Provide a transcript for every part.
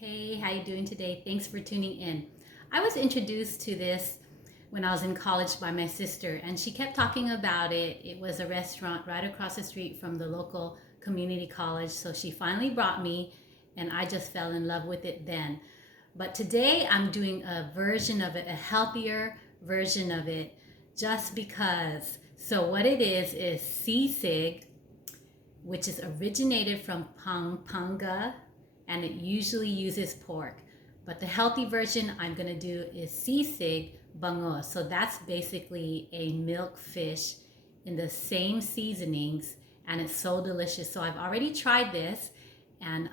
Hey, how you doing today? Thanks for tuning in. I was introduced to this when I was in college by my sister, and she kept talking about it. It was a restaurant right across the street from the local community college, so she finally brought me, and I just fell in love with it then. But today I'm doing a version of it, a healthier version of it, just because. So what it is sisig, which is originated from Pampanga, and it usually uses pork. But the healthy version I'm gonna do is sisig bangus. So that's basically a milkfish in the same seasonings, and it's so delicious. So I've already tried this, and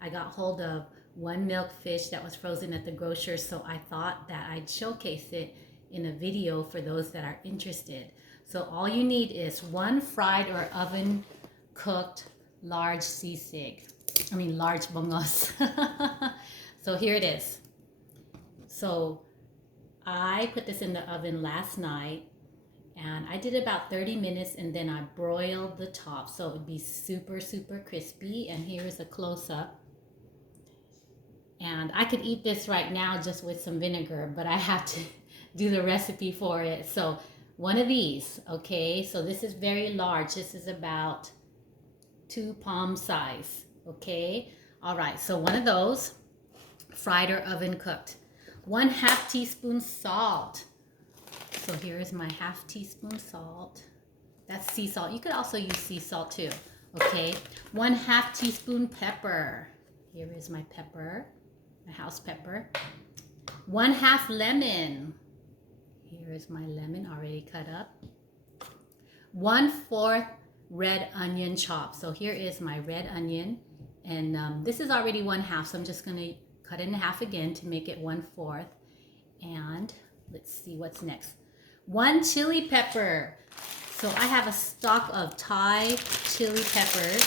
I got hold of one milkfish that was frozen at the grocer, so I thought that I'd showcase it in a video for those that are interested. So all you need is one fried or oven cooked large large bangus. So here it is. So I put this in the oven last night, and I did about 30 minutes, and then I broiled the top so it would be super crispy. And here's a close-up. And I could eat this right now just with some vinegar, but I have to do the recipe for it. So one of these, okay? So this is very large. This is about 2 palm size, okay? All right, so one of those, fried or oven cooked. 1/2 teaspoon salt. So here is my 1/2 teaspoon salt. That's sea salt. You could also use sea salt too, okay? 1/2 teaspoon pepper. Here is my pepper, my house pepper. 1/2 lemon. Here is my lemon already cut up. 1/4 red onion chopped. So here is my red onion, and this is already 1/2, so I'm just going to cut it in half again to make it 1/4. And let's see what's next. 1 chili pepper. So I have a stock of Thai chili peppers,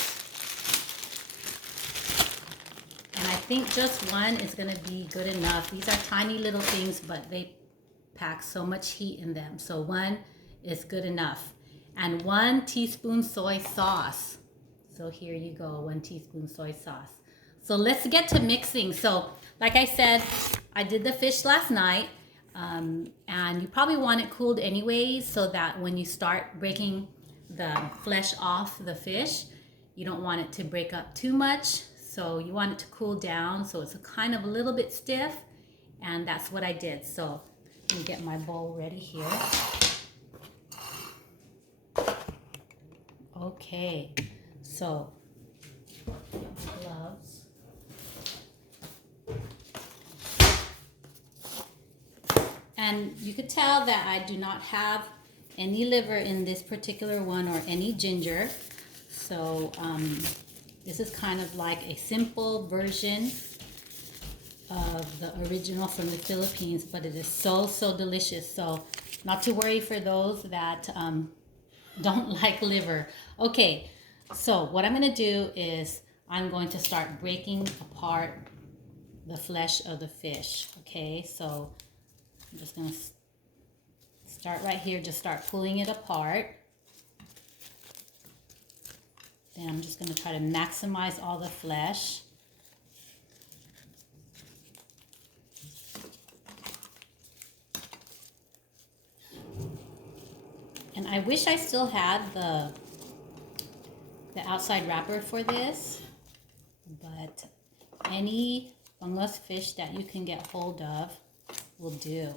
and I think just one is going to be good enough. These are tiny little things, but they pack so much heat in them, so one is good enough. And 1 teaspoon soy sauce. So here you go, 1 teaspoon soy sauce. So let's get to mixing. So like I said, I did the fish last night, and you probably want it cooled anyways, so that when you start breaking the flesh off the fish, you don't want it to break up too much. So you want it to cool down, so it's a kind of a little bit stiff, and that's what I did. So let me get my bowl ready here. Okay, so gloves. And you could tell that I do not have any liver in this particular one or any ginger. So this is kind of like a simple version of the original from the Philippines, but it is so delicious. So not to worry for those that don't like liver. Okay, so what I'm going to do is I'm going to start breaking apart the flesh of the fish. Okay, so I'm just going to start right here, just start pulling it apart. Then I'm just going to try to maximize all the flesh. And I wish I still had the outside wrapper for this, but any bangus fish that you can get hold of will do.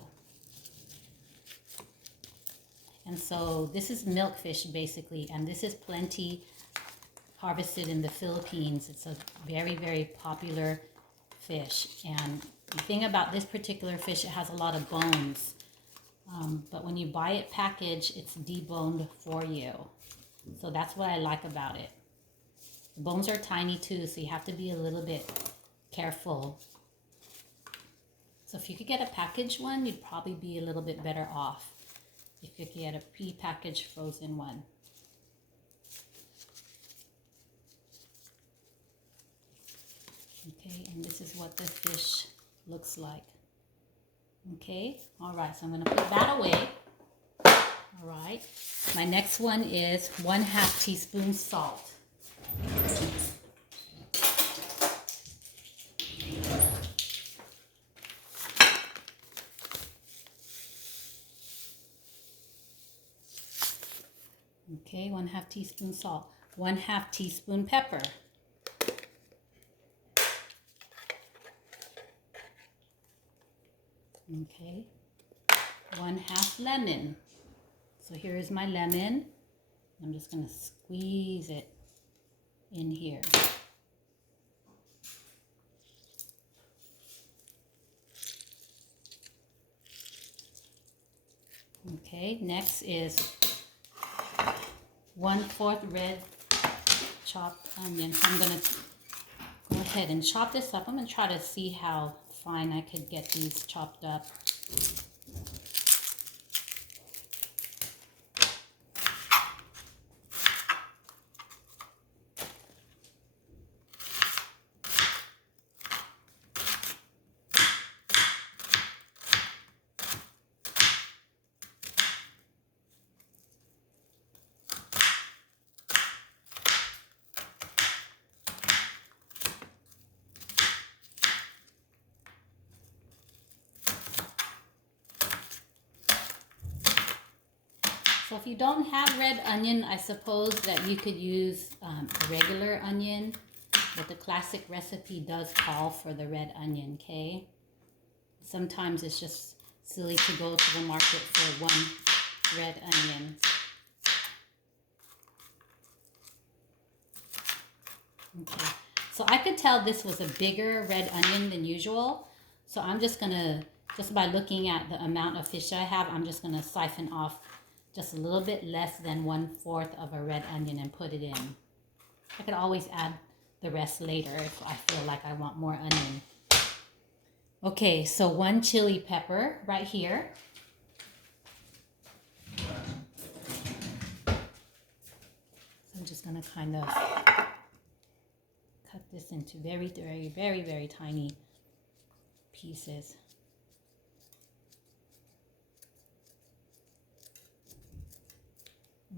And so this is milkfish basically, and this is plenty harvested in the Philippines. It's a very popular fish. And the thing about this particular fish, it has a lot of bones. But when you buy it packaged, it's deboned for you. So that's what I like about it. The bones are tiny too, so you have to be a little bit careful. So if you could get a packaged one, you'd probably be a little bit better off if you could get a pre-packaged frozen one. Okay, and this is what the fish looks like. Okay, all right, so I'm going to put that away. All right, my next one is 1/2 teaspoon salt. Okay, 1/2 teaspoon salt, 1/2 teaspoon pepper. Okay, 1/2 lemon. So here is my lemon. I'm just going to squeeze it in here. Okay, next is 1/4 red chopped onion. So I'm going to go ahead and chop this up. I'm going to try to see how fine I could get these chopped up. So if you don't have red onion, I suppose that you could use a regular onion, but the classic recipe does call for the red onion, okay? Sometimes it's just silly to go to the market for one red onion. Okay, so I could tell this was a bigger red onion than usual. So I'm just gonna, just by looking at the amount of fish I have, I'm just gonna siphon off just a little bit less than 1/4 of a red onion and put it in. I could always add the rest later if I feel like I want more onion. Okay, so 1 chili pepper right here. So I'm just gonna kind of cut this into very, very, very, very tiny pieces.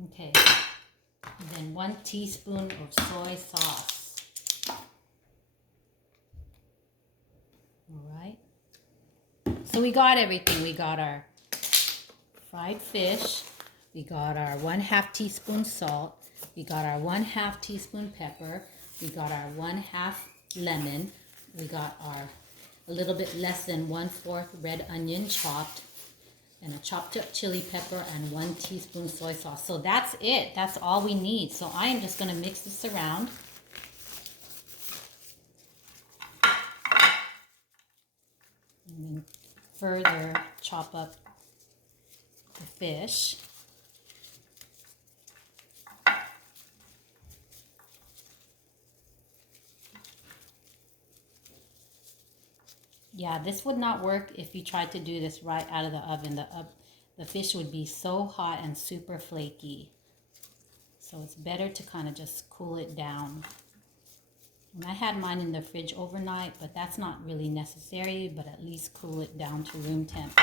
Okay, and then 1 teaspoon of soy sauce. All right, so we got everything. We got our fried fish, we got our 1/2 teaspoon salt, we got our 1/2 teaspoon pepper, we got our 1/2 lemon, we got our a little bit less than 1/4 red onion chopped, and a chopped up chili pepper, and 1 teaspoon soy sauce. So that's it. That's all we need. So I am just going to mix this around. And then further chop up the fish. Yeah, this would not work if you tried to do this right out of the oven. The fish would be so hot and super flaky. So it's better to kind of just cool it down. And I had mine in the fridge overnight, but that's not really necessary, but at least cool it down to room temp.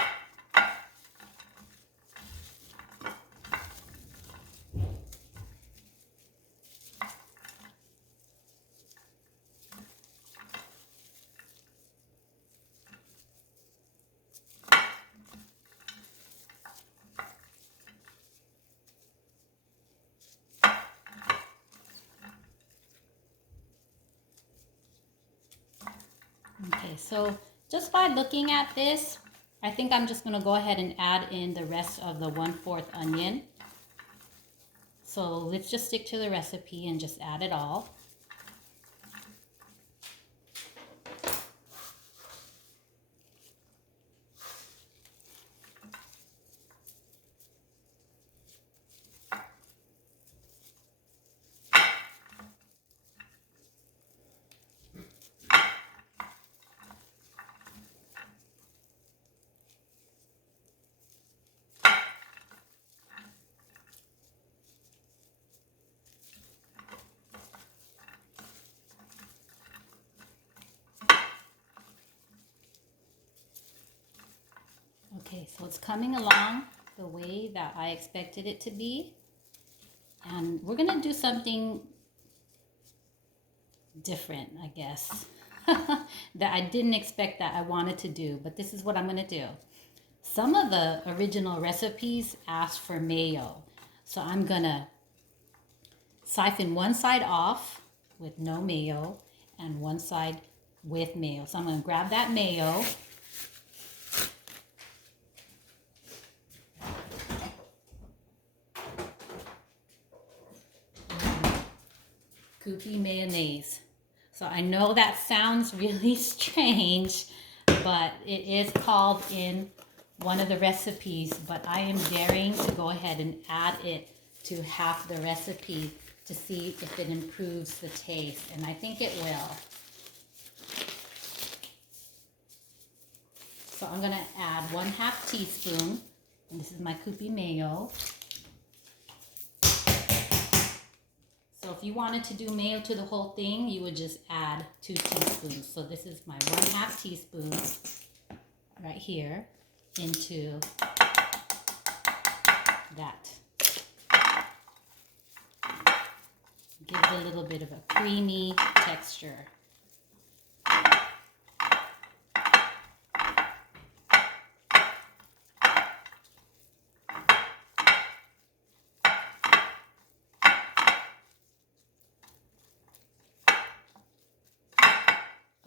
Okay, so just by looking at this, I think I'm just going to go ahead and add in the rest of the 1/4 onion. So let's just stick to the recipe and just add it all. Okay, so it's coming along the way that I expected it to be. And we're going to do something different, I guess, that I didn't expect that I wanted to do. But this is what I'm going to do. Some of the original recipes ask for mayo. So I'm going to siphon one side off with no mayo and one side with mayo. So I'm going to grab that mayo. Goopy mayonnaise. So I know that sounds really strange, but it is called in one of the recipes, but I am daring to go ahead and add it to half the recipe to see if it improves the taste, and I think it will. So I'm gonna add 1/2 teaspoon, and this is my Koopy mayo. So if you wanted to do mayo to the whole thing, you would just add 2 teaspoons. So this is my 1/2 teaspoon right here into that. Gives it a little bit of a creamy texture.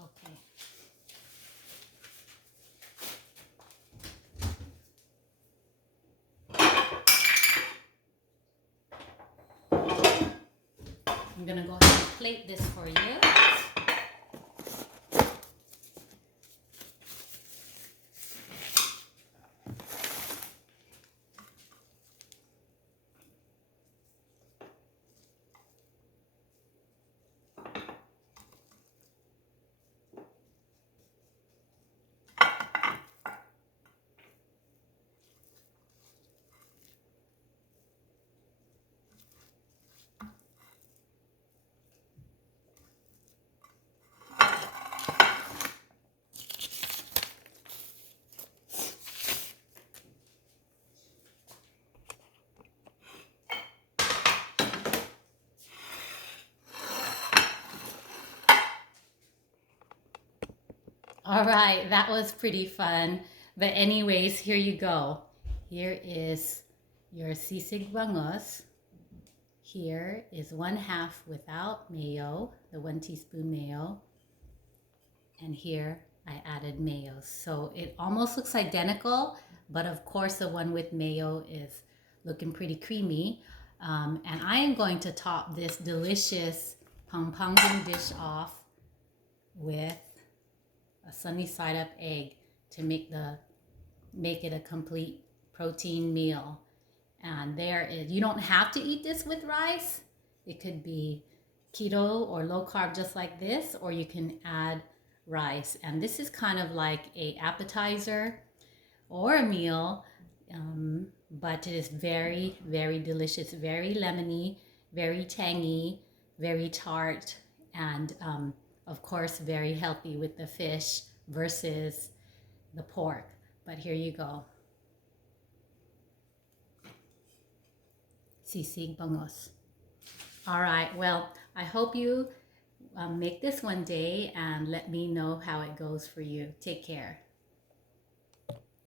Okay. I'm gonna go ahead and plate this for you. All right, that was pretty fun. But anyways, here you go. Here is your sisig bangus. Here is 1/2 without mayo, the 1 teaspoon mayo. And here I added mayo. So it almost looks identical, but of course the one with mayo is looking pretty creamy. And I am going to top this delicious pangpangjang dish off with a sunny side up egg to make it a complete protein meal. And there is, you don't have to eat this with rice. It could be keto or low carb just like this, or you can add rice. And this is kind of like a appetizer or a meal, but it is very, very delicious, very lemony, very tangy, very tart, and of course, very healthy with the fish versus the pork. But here you go. Sisig bangus. All right, well, I hope you make this one day and let me know how it goes for you. Take care.